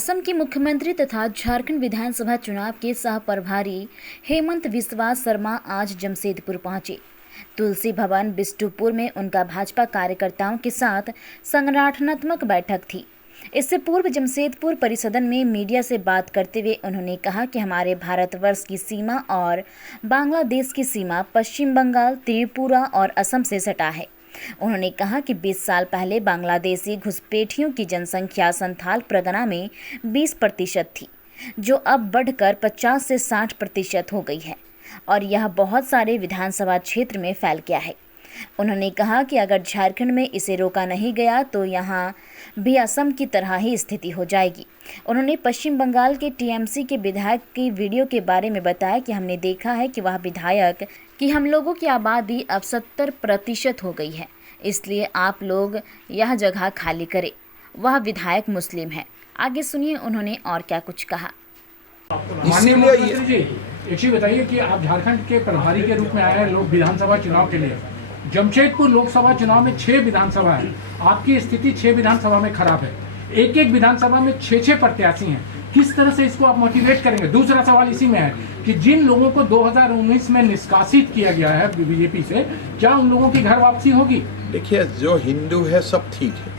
असम के मुख्यमंत्री तथा झारखंड विधानसभा चुनाव के सह प्रभारी हेमंत बिस्वा शर्मा आज जमशेदपुर पहुंचे। तुलसी भवन बिष्टुपुर में उनका भाजपा कार्यकर्ताओं के साथ संगठनात्मक बैठक थी। इससे पूर्व जमशेदपुर परिसदन में मीडिया से बात करते हुए उन्होंने कहा कि हमारे भारतवर्ष की सीमा और बांग्लादेश की सीमा पश्चिम बंगाल, त्रिपुरा और असम से सटा है। उन्होंने कहा कि 20 साल पहले बांग्लादेशी घुसपैठियों की जनसंख्या संथाल परगना में 20% थी, जो अब बढ़कर 50 से 60% हो गई है और यह बहुत सारे विधानसभा क्षेत्र में फैल गया है। उन्होंने कहा कि अगर झारखंड में इसे रोका नहीं गया तो यहाँ भी असम की तरह ही स्थिति हो जाएगी। उन्होंने पश्चिम बंगाल के टीएमसी के विधायक की वीडियो के बारे में बताया कि हमने देखा है कि वह विधायक कि हम लोगों की आबादी अब 70% हो गई है, इसलिए आप लोग यह जगह खाली करें। वह विधायक मुस्लिम है। आगे सुनिए उन्होंने और क्या कुछ कहा। माननीय मुख्यमंत्री जी, एक चीज बताइए कि आप झारखंड के प्रभारी के रूप में आए हैं लोग विधानसभा चुनाव के लिए। जमशेदपुर लोकसभा चुनाव में 6 विधानसभा है, आपकी स्थिति 6 विधानसभा में खराब है। एक विधानसभा में 6 प्रत्याशी हैं, किस तरह से इसको आप मोटिवेट करेंगे? दूसरा सवाल इसी में है कि जिन लोगों को 2019 में निष्कासित किया गया है बीजेपी से, क्या उन लोगों की घर वापसी होगी? देखिए, जो हिंदू है सब ठीक है,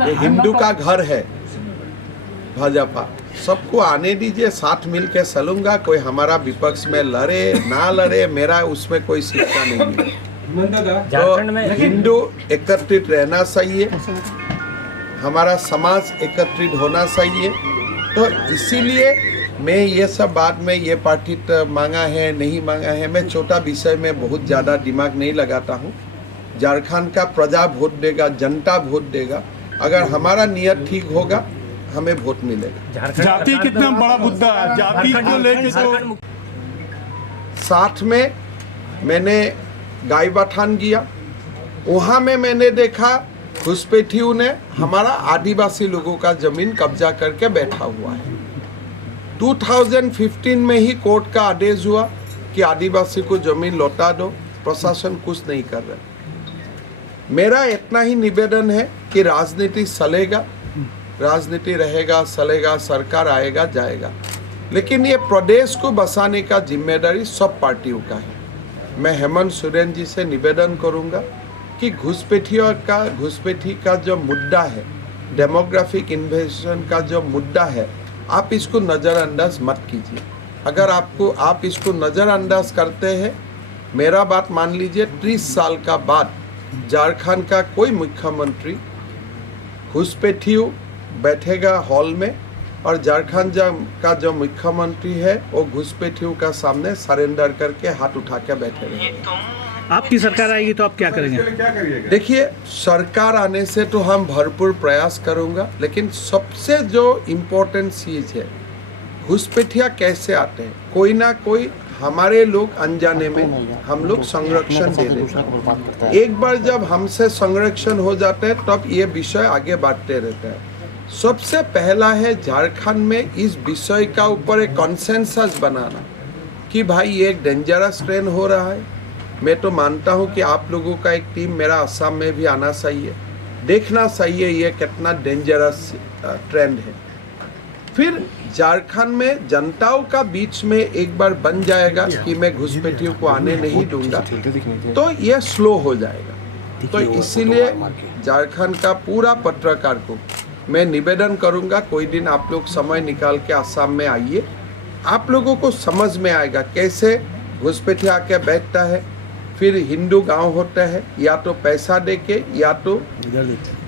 ये हिंदू का घर है भाजपा। सबको आने दीजिए, साथ मिल के चलूंगा। कोई हमारा विपक्ष में लड़े ना लड़े, मेरा उसमें कोई शिक्षा नहीं है। तो हिंदू एकत्रित रहना चाहिए, हमारा समाज एकत्रित होना चाहिए। तो इसीलिए मैं ये सब बात में ये पार्टी मांगा है नहीं मांगा है, मैं छोटा विषय में बहुत ज़्यादा दिमाग नहीं लगाता हूँ। झारखंड का प्रजा वोट देगा, जनता वोट देगा। अगर हमारा नियत ठीक होगा हमें वोट मिलेगा। जाति कितना बड़ा मुद्दा है, जाति को लेके तो साथ में मैंने गाय बथान गया, वहाँ में मैंने देखा घुसपैठियों ने हमारा आदिवासी लोगों का जमीन कब्जा करके बैठा हुआ है। 2015 में ही कोर्ट का आदेश हुआ कि आदिवासी को जमीन लौटा दो, प्रशासन कुछ नहीं कर रहा। मेरा इतना ही निवेदन है कि राजनीति चलेगा, राजनीति रहेगा, चलेगा, सरकार आएगा जाएगा, लेकिन ये प्रदेश को बसाने का जिम्मेदारी सब पार्टियों का है। मैं हेमंत सोरेन जी से निवेदन करूंगा कि घुसपैठी का जो मुद्दा है, डेमोग्राफिक इन्वेजन का जो मुद्दा है, आप इसको नज़रअंदाज मत कीजिए। अगर आप इसको नज़रअंदाज करते हैं, मेरा बात मान लीजिए, 30 साल का बाद झारखंड का कोई मुख्यमंत्री घुसपैठियों बैठेगा हॉल में और झारखंड का जो मुख्यमंत्री है वो घुसपैठियों का सामने सरेंडर करके हाथ उठा के बैठे रहे। आपकी सरकार आएगी तो आप क्या करेंगे? देखिए, सरकार आने से तो हम भरपूर प्रयास करूंगा, लेकिन सबसे जो इम्पोर्टेंट चीज़ है, घुसपैठिया कैसे आते हैं, कोई ना कोई हमारे लोग अनजाने में हम लोग संरक्षण दे देते हैं। एक बार जब हमसे संरक्षण हो जाता है तब ये विषय आगे बढ़ते रहता है। सबसे पहला है झारखंड में इस विषय का ऊपर एक कंसेंसस बनाना कि भाई ये एक डेंजरस ट्रेंड हो रहा है। मैं तो मानता हूँ कि आप लोगों का एक टीम मेरा असम में भी आना चाहिए, देखना चाहिए ये कितना डेंजरस ट्रेंड है। फिर झारखंड में जनताओं का बीच में एक बार बन जाएगा कि मैं घुसपैठियों को आने नहीं दूंगा, तो ये स्लो हो जाएगा। तो इसीलिए झारखंड का पूरा पत्रकार को मैं निवेदन करूंगा, कोई दिन आप लोग समय निकाल के असम में आइए, आप लोगों को समझ में आएगा कैसे घुसपैठिया आके बैठता है। फिर हिंदू गांव होता है, या तो पैसा दे के या तो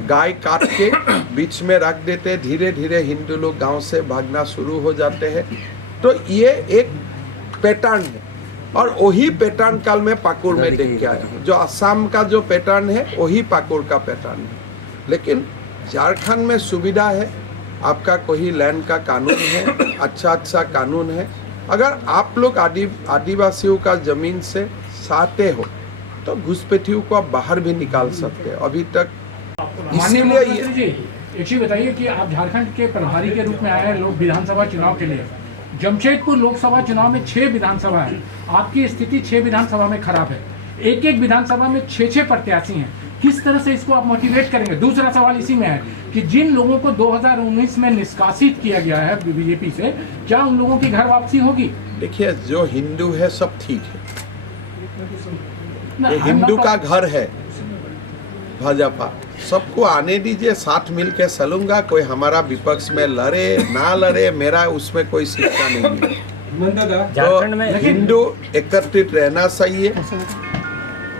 गाय काट के बीच में रख देते हैं, धीरे धीरे हिंदू लोग गांव से भागना शुरू हो जाते हैं। तो ये एक पैटर्न है और वही पैटर्न कल मैं पाकुर में देख के आया हूँ। जो असम का जो पैटर्न है वही पाकुर का पैटर्न है। लेकिन झारखंड में सुविधा है, आपका कोई लैंड का कानून है, अच्छा कानून है। अगर आप लोग आदिवासियों का जमीन से चाहते हो तो घुसपैठियों को आप बाहर भी निकाल सकते हैं। अभी तक इसीलिए एक चीज बताइए कि आप झारखंड के प्रभारी के रूप में आए हैं लोग विधानसभा चुनाव के लिए। जमशेदपुर लोकसभा चुनाव में 6 विधानसभा है, आपकी स्थिति 6 विधानसभा में खराब है। एक विधानसभा में 6 प्रत्याशी हैं, किस तरह से इसको आप मोटिवेट करेंगे? दूसरा सवाल इसी में है कि जिन लोगों को 2019 में निष्कासित किया गया है बीजेपी से, क्या उन लोगों की घर वापसी होगी? देखिए, जो हिंदू है सब ठीक है, ना, ये हिंदू का घर है भाजपा, सबको आने दीजिए, साथ मिल के चलूंगा। कोई हमारा विपक्ष में लड़े ना लड़े, मेरा उसमें कोई शिक्षा नहीं है। तो हिंदू एकत्रित रहना चाहिए,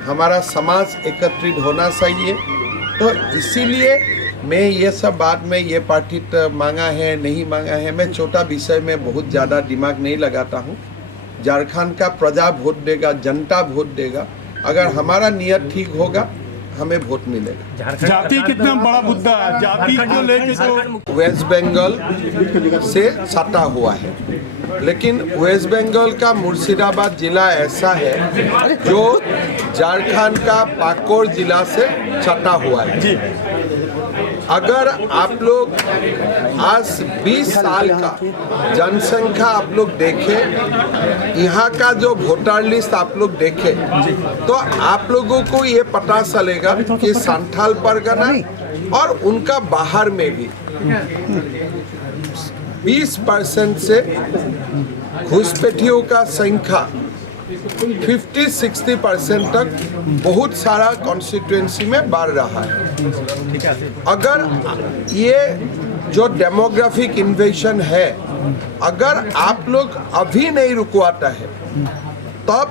हमारा समाज एकत्रित होना चाहिए। तो इसीलिए मैं ये सब बात में ये पार्टी मांगा है नहीं मांगा है, मैं छोटा विषय में बहुत ज़्यादा दिमाग नहीं लगाता हूँ। झारखंड का प्रजा वोट देगा, जनता वोट देगा। अगर हमारा नियत ठीक होगा हमें वोट मिलेगा। जाति कितना बड़ा मुद्दा है, जाति को लेके तो वेस्ट बंगाल से सटा हुआ है, लेकिन वेस्ट बंगाल का मुर्शिदाबाद जिला ऐसा है जो झारखंड का पाकुड़ जिला से सटा हुआ है। अगर आप लोग आज 20 साल का जनसंख्या आप लोग देखें, यहाँ का जो वोटर लिस्ट आप लोग देखें, तो आप लोगों को ये पता चलेगा कि संथाल परगना और उनका बाहर में भी 20% से घुसपैठियों का संख्या 50-60% तक बहुत सारा कॉन्स्टिट्यूएंसी में बढ़ रहा है। अगर ये जो डेमोग्राफिक इन्वेजन है, अगर आप लोग अभी नहीं रुकवाता है, तब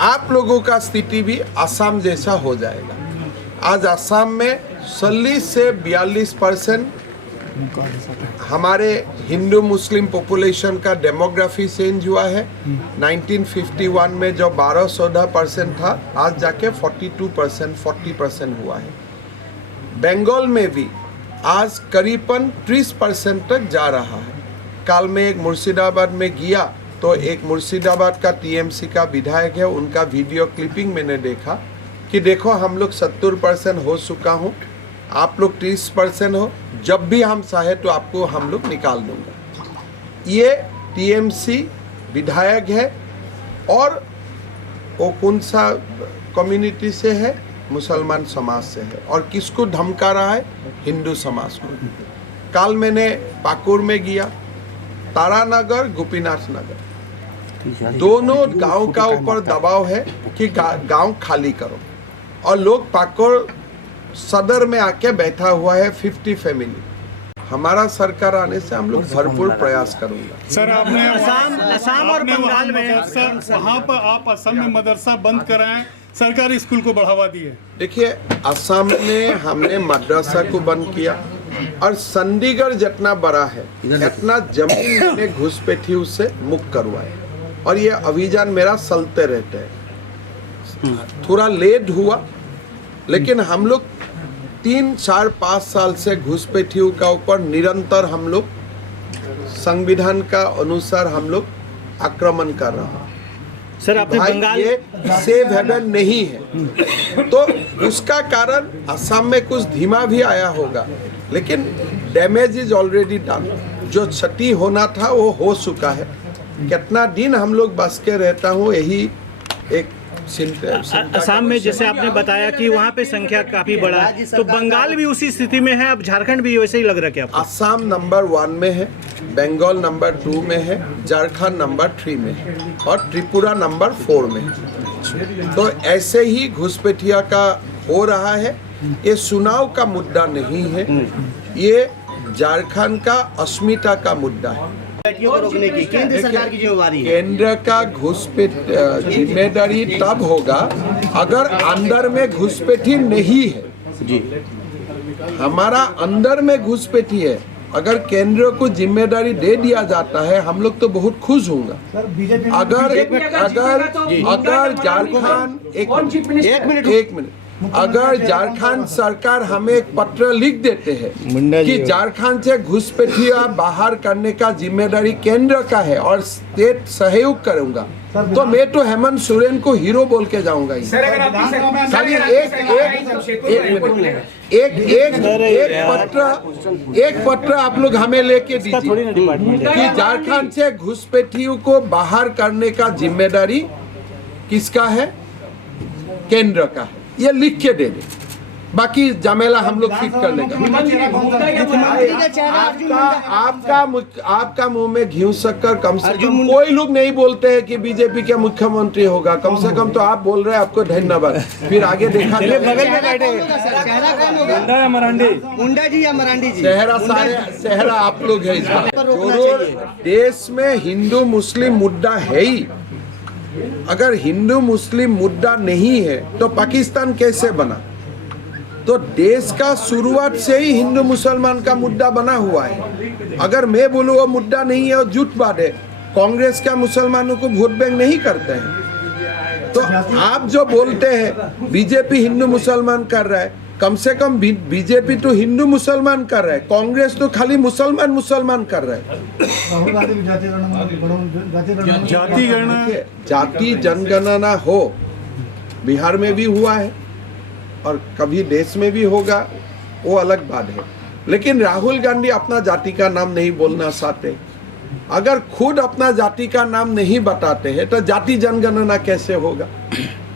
आप लोगों का स्थिति भी असम जैसा हो जाएगा। आज असम में 40 से 42% हमारे हिंदू मुस्लिम पॉपुलेशन का डेमोग्राफी चेंज हुआ है। 1951 में जो 12-14% था, आज जाके 42% 40% हुआ है। बंगाल में भी आज करीबन 30% तक जा रहा है। कल में एक मुर्शिदाबाद में गया तो एक मुर्शिदाबाद का टीएमसी का विधायक है, उनका वीडियो क्लिपिंग मैंने देखा कि देखो हम लोग 70% हो चुका हूँ, आप लोग 30% हो, जब भी हम चाहे तो आपको हम लोग निकाल दूंगा। ये टीएमसी विधायक है और वो कौन सा कम्युनिटी से है? मुसलमान समाज से है। और किसको धमका रहा है? हिंदू समाज को। कल मैंने पाकुड़ में गया, तारानगर, गोपीनाथ नगर, दोनों गांव का ऊपर दबाव है कि गांव खाली करो, और लोग पाकुड़ सदर में आके बैठा हुआ है 50 फैमिली। हमारा सरकार आने से हम लोग भरपूर प्रयास करूंगा। सर, आपने असम और बंगाल में वहाँ पर आप असम में मदरसा बंद कराएं, सरकारी स्कूल को बढ़ावा दिए। देखिए, असम में हमने मदरसा को बंद किया, और चंडीगढ़ जितना बड़ा है इतना जमीन मैंने घुसपैठियों से मुक्त करवाए, और ये अभियान मेरा चलते रहते हैं। थोड़ा लेट हुआ, लेकिन हम लोग 3, 4, 5 साल से घुसपैठियों का ऊपर निरंतर हम लोग संविधान का अनुसार हम लोग आक्रमण कर रहे हैं। सर, आपने भाई, बंगाल ये सेफ हेवन नहीं है, तो उसका कारण असम में कुछ धीमा भी आया होगा, लेकिन डैमेज इज ऑलरेडी डन। जो क्षति होना था वो हो चुका है। कितना दिन हम लोग बच के रहता हूँ, यही एक असम में जैसे आपने बताया कि वहाँ पे संख्या काफी बड़ा है, तो बंगाल भी उसी स्थिति में है, अब झारखंड भी वैसे ही लग रहा है क्या आपको? असम नंबर 1 में है, बंगाल नंबर 2 में है, झारखंड नंबर 3 में है, और त्रिपुरा नंबर 4 में है। तो ऐसे ही घुसपैठिया का हो रहा है। ये चुनाव का मुद्दा नहीं है, ये झारखंड का अस्मिता का मुद्दा है। को रोकने की केंद्र सरकार की जिम्मेवारी है। केंद्र का घुसपैठ जिम्मेदारी तब होगा अगर अंदर में घुसपैठी नहीं है। जी, हमारा अंदर में घुसपैठी है, अगर केंद्र को जिम्मेदारी दे दिया जाता है, हम लोग तो बहुत खुश होंगे। अगर झारखंड एक मिनट अगर झारखंड सरकार हमें एक पत्र लिख देते हैं कि झारखंड से घुसपैठिया बाहर करने का जिम्मेदारी केंद्र का है और स्टेट सहयोग करूंगा, तो मैं तो हेमंत सोरेन को हीरो बोल के जाऊंगा। खाली एक पत्र आप लोग हमें लेके दीजिए कि झारखंड से घुसपैठियों को बाहर करने का जिम्मेदारी किसका है? केंद्र का है। ये लिख के दे दे, बाकी जमेला हम लोग फिट कर लेंगे। आपका मुंह में घी शक्कर, कम से कम कोई लोग नहीं बोलते हैं कि बीजेपी के मुख्यमंत्री होगा, कम से कम तो आप बोल रहे हैं, आपको धन्यवाद। फिर आगे देखा बगल में बैठे मुंडा जी या मरांडी जी, सेहरा आप लोग है। देश में हिंदू मुस्लिम मुद्दा है ही, अगर हिंदू मुस्लिम मुद्दा नहीं है तो पाकिस्तान कैसे बना? तो देश का शुरुआत से ही हिंदू मुसलमान का मुद्दा बना हुआ है। अगर मैं बोलूँ वो मुद्दा नहीं है, वो झूठ बात है। कांग्रेस का मुसलमानों को वोट बैंक नहीं करते हैं। तो आप जो बोलते हैं बीजेपी हिंदू मुसलमान कर रहा है, कम से कम बीजेपी तो हिंदू मुसलमान कर रहा है, कांग्रेस तो खाली मुसलमान कर रहा है। जाति जनगणना हो, बिहार में भी हुआ है और कभी देश में भी होगा, वो अलग बात है। लेकिन राहुल गांधी अपना जाति का नाम नहीं बोलना चाहते। अगर खुद अपना जाति का नाम नहीं बताते हैं तो जाति जनगणना कैसे होगा?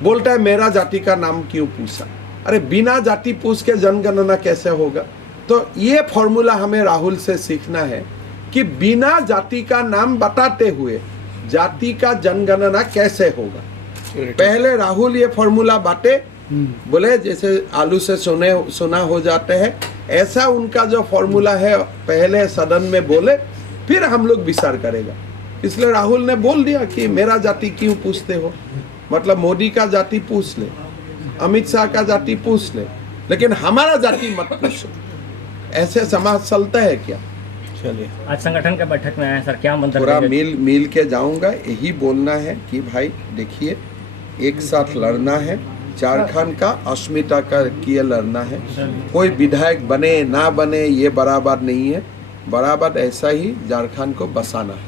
बोलता है मेरा जाति का नाम क्यों पूछा? अरे बिना जाति पूछ के जनगणना कैसे होगा? तो ये फॉर्मूला हमें राहुल से सीखना है कि बिना जाति का नाम बताते हुए जाति का जनगणना कैसे होगा। पहले राहुल ये फॉर्मूला बांटे, बोले जैसे आलू से सोना हो जाते हैं, ऐसा उनका जो फॉर्मूला है पहले सदन में बोले, फिर हम लोग विचार करेगा। इसलिए राहुल ने बोल दिया कि मेरा जाति क्यों पूछते हो, मतलब मोदी का जाति पूछ ले, अमित शाह का जाति पूछ ले, लेकिन हमारा जाति मत पूछो। ऐसे समाज चलता है क्या? चलिए, आज संगठन के बैठक में आए सर, क्या मंत्र पूरा मिल के जाऊंगा। यही बोलना है कि भाई देखिए, एक साथ लड़ना है, झारखंड का अस्मिता का किए लड़ना है। कोई विधायक बने ना बने ये बराबर नहीं है, बराबर ऐसा ही झारखंड को बसाना है।